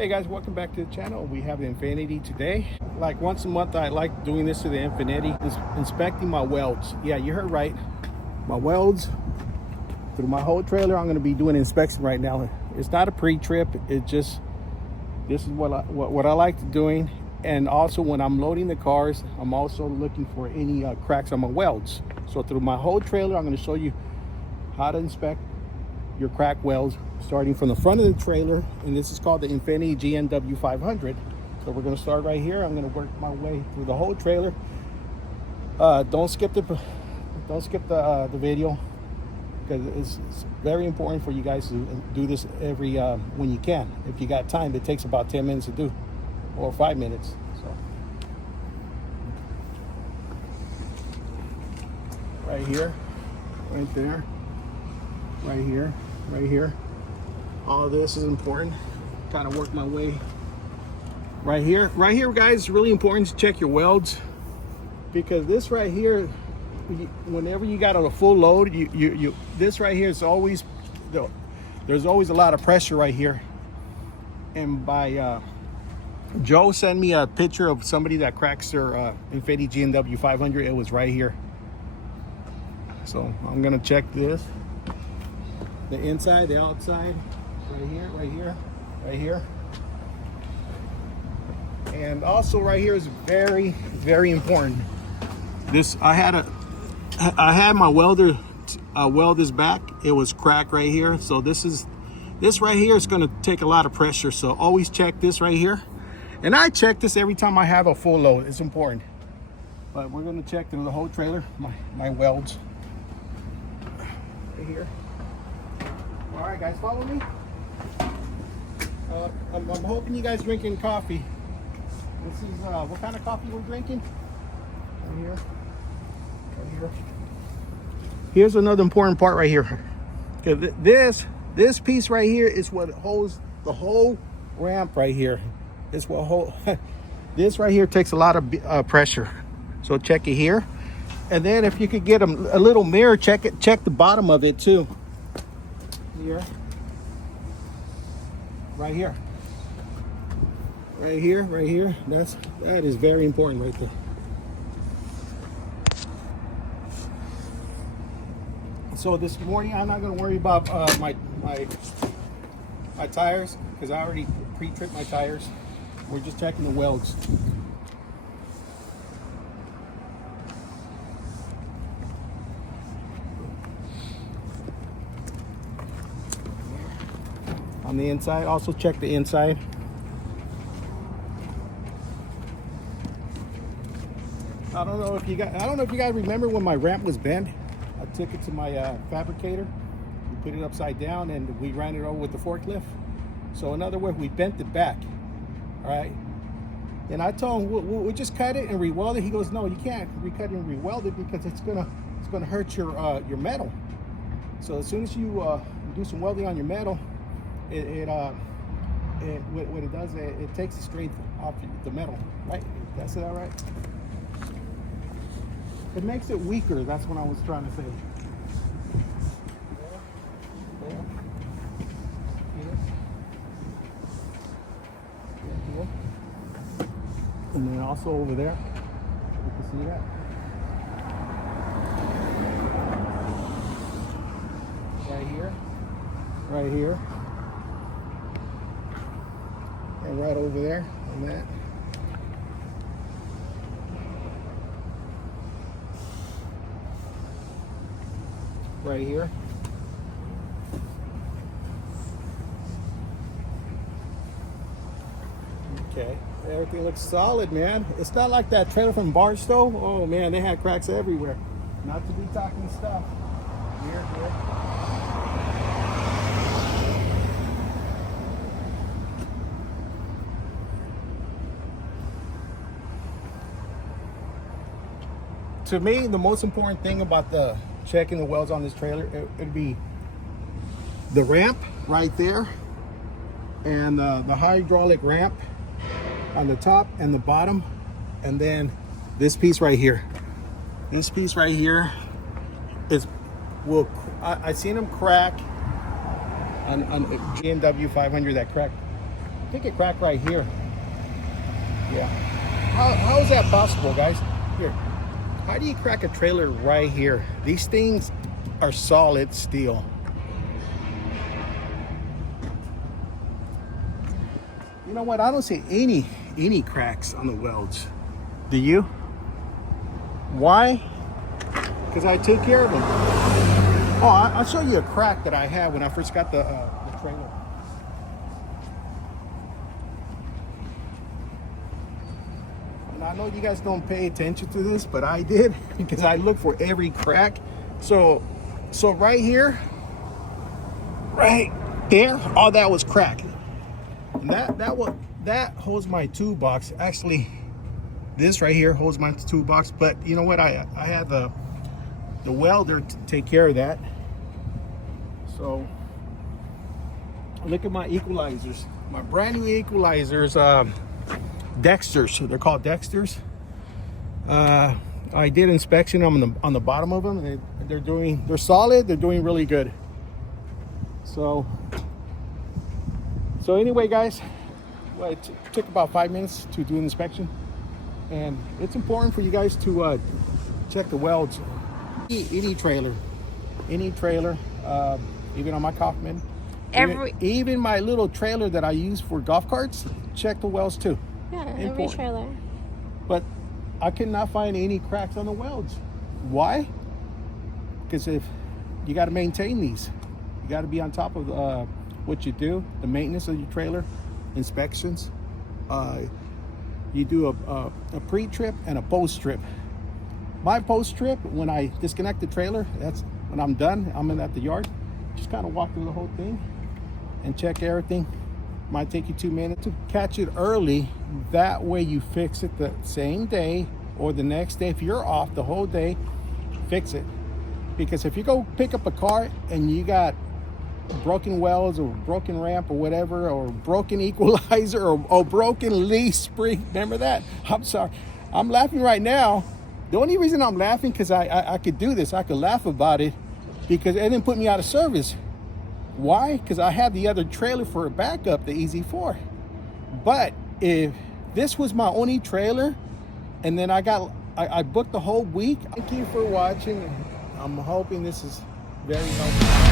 Hey guys, welcome back to the channel. We have the Infinity today. Like once a month, I like doing this to the Infinity, inspecting my welds. Yeah, you heard right. My welds through my whole trailer. I'm going to be doing inspection right now. It's not a pre-trip. It just, this is what I like to doing. And also when I'm loading the cars, I'm also looking for any cracks on my welds. So through my whole trailer, I'm going to show you how to inspect your crack welds, starting from the front of the trailer, and this is called the Infinity GNW 500. So we're going to start right here. I'm going to work my way through the whole trailer. Don't skip the video, because it's very important for you guys to do this every when you can. If you got time, it takes about 10 minutes to do, or 5 minutes. So right here, right there, right here, right here. All of this is important. Kind of work my way right here. Right here, guys, it's really important to check your welds, because this right here, whenever you got on a full load, this right here is always, there's always a lot of pressure right here. And by Joe sent me a picture of somebody that cracks their Infinity GNW 500. It was right here. So I'm gonna check this. The inside, the outside, right here, right here, right here. And also right here is very, very important. This, I had my welder weld this back. It was cracked right here. So this right here is gonna take a lot of pressure. So always check this right here. And I check this every time I have a full load. It's important. But we're gonna check through the whole trailer, my welds. Right here. All right, guys, follow me. I'm hoping you guys drinking coffee. This is what kind of coffee we're drinking. Right here, right here. Here's another important part right here. This piece right here is what holds the whole ramp right here. It's what hold. This right here takes a lot of pressure. So check it here, and then if you could get a little mirror, check the bottom of it too. Here, right here, right here, right here. That is very important right there. So this morning I'm not going to worry about my tires, because I already pre-tripped my tires. We're just checking the welds. On the inside, also check the inside. I don't know if you guys remember when my ramp was bent. I took it to my fabricator. We put it upside down and we ran it over with the forklift. So in other words, we bent it back. All right. And I told him we'll just cut it and re-weld it. He goes, no, you can't recut and re-weld it, because it's gonna hurt your metal. So as soon as you do some welding on your metal, what it does, it takes the strength off the metal, right? That's it, all right? It makes it weaker. That's what I was trying to say. And then also over there, you can see that. Right here, right here. And right over there on that. Right here. Okay, everything looks solid, man. It's not like that trailer from Barstow. Oh man, they had cracks everywhere. Not to be talking stuff. Here. To me, the most important thing about the checking the welds on this trailer, it'd be the ramp right there, and the hydraulic ramp on the top and the bottom, and then this piece right here. This piece right here I seen them crack on GNW 500, that crack think it cracked right here. Yeah. How is that possible, guys? Here. How do you crack a trailer right here? These things are solid steel. You know what? I don't see any cracks on the welds. Do you? Why? Because I take care of them. Oh, I'll show you a crack that I had when I first got the trailer. And I know you guys don't pay attention to this, but I did because I look for every crack. So right here, right there, all that was cracked. And that holds my toolbox. Actually, this right here holds my toolbox. But you know what? I had the welder to take care of that. So look at my equalizers, my brand new equalizers, Dexters. They're called Dexters. I did inspection on the bottom of them, and they're solid. They're doing really good. So anyway, guys, well, it took about 5 minutes to do an inspection, and it's important for you guys to check the welds. Any trailer, even on my Kaufman, even my little trailer that I use for golf carts, check the welds too. Yeah, every trailer. But I could not find any cracks on the welds. Why? Because if you got to maintain these, you got to be on top of what you do, the maintenance of your trailer, inspections. You do a pre-trip and a post-trip. My post-trip, when I disconnect the trailer, that's when I'm done. I'm at the yard. Just kind of walk through the whole thing and check everything. Might take you 2 minutes to catch it early. That way you fix it the same day or the next day. If you're off the whole day, fix it. Because if you go pick up a car and you got broken welds or broken ramp or whatever, or broken equalizer or broken leaf spring, remember that? I'm sorry. I'm laughing right now. The only reason I'm laughing because I could do this. I could laugh about it because it didn't put me out of service. Why? Because I had the other trailer for a backup, the EZ4. But if this was my only trailer and then I booked the whole week. Thank you for watching. I'm hoping this is very helpful.